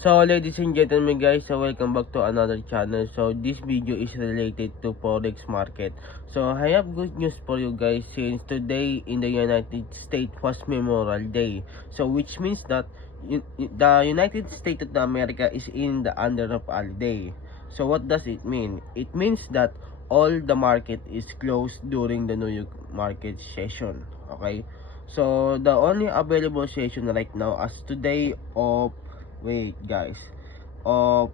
So ladies and gentlemen guys, so welcome back to another channel. So this video is related to Forex market. So I have good news for you guys, since today in the United States was Memorial Day. So which means that the United States of America is in the under of holiday. So what does it mean? It means that all the market is closed during the New York market session. Okay, so the only available session right now as today of wait guys of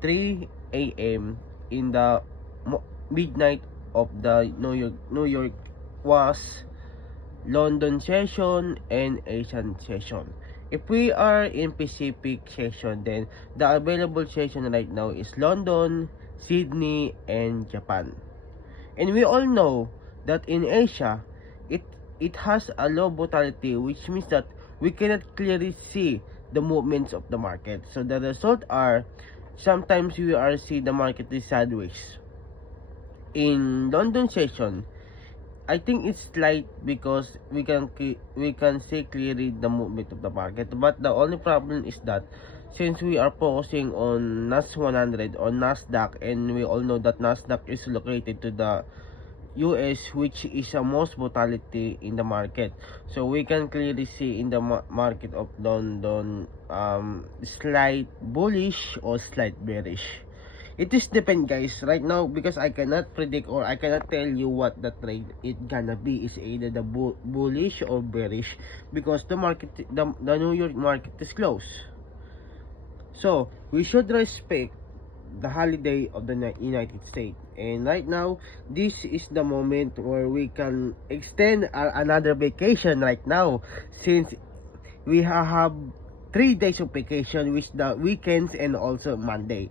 3 a.m. in the midnight of the New York was London session and Asian session. If we are in Pacific session, then the available session right now is London, Sydney, and Japan. And we all know that in Asia, it it has a low volatility, which means that we cannot clearly see the movements of the market. So the result are sometimes we are see the market is sideways. In London session, I think it's slight because we can see clearly the movement of the market. But the only problem is that since we are focusing on NAS 100 or Nasdaq, and we all know that Nasdaq is located to the US, which is the most volatility in the market. So we can clearly see in the market of London slight bullish or slight bearish. It is depend guys right now, because I cannot predict or I cannot tell you what the trade it gonna be, is either the bullish or bearish, because the market the New York market is closed. So we should respect the holiday of the United States, and right now this is the moment where we can extend another vacation right now, since we have 3 days of vacation, which the weekends and also Monday.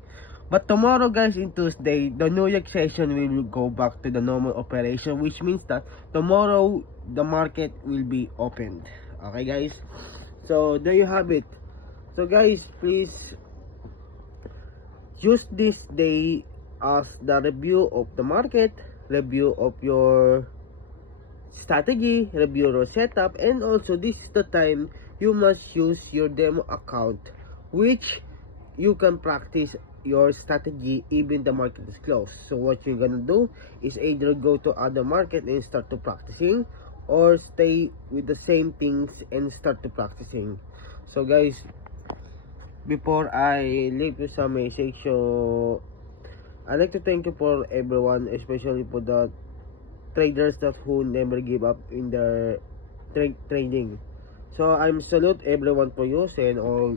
But tomorrow guys, in Tuesday, the New York session will go back to the normal operation, which means that tomorrow the market will be opened. Okay guys, so there you have it. So guys, please use this day as the review of the market, review of your strategy, review your setup, and also this is the time you must use your demo account, which you can practice your strategy even the market is closed. So what you're gonna do is either go to other market and start to practicing, or stay with the same things and start to practicing. So guys, before I leave you some message, so I'd like to thank you for everyone, especially for the traders that who never give up in their trading. So I'm salute everyone for you, and all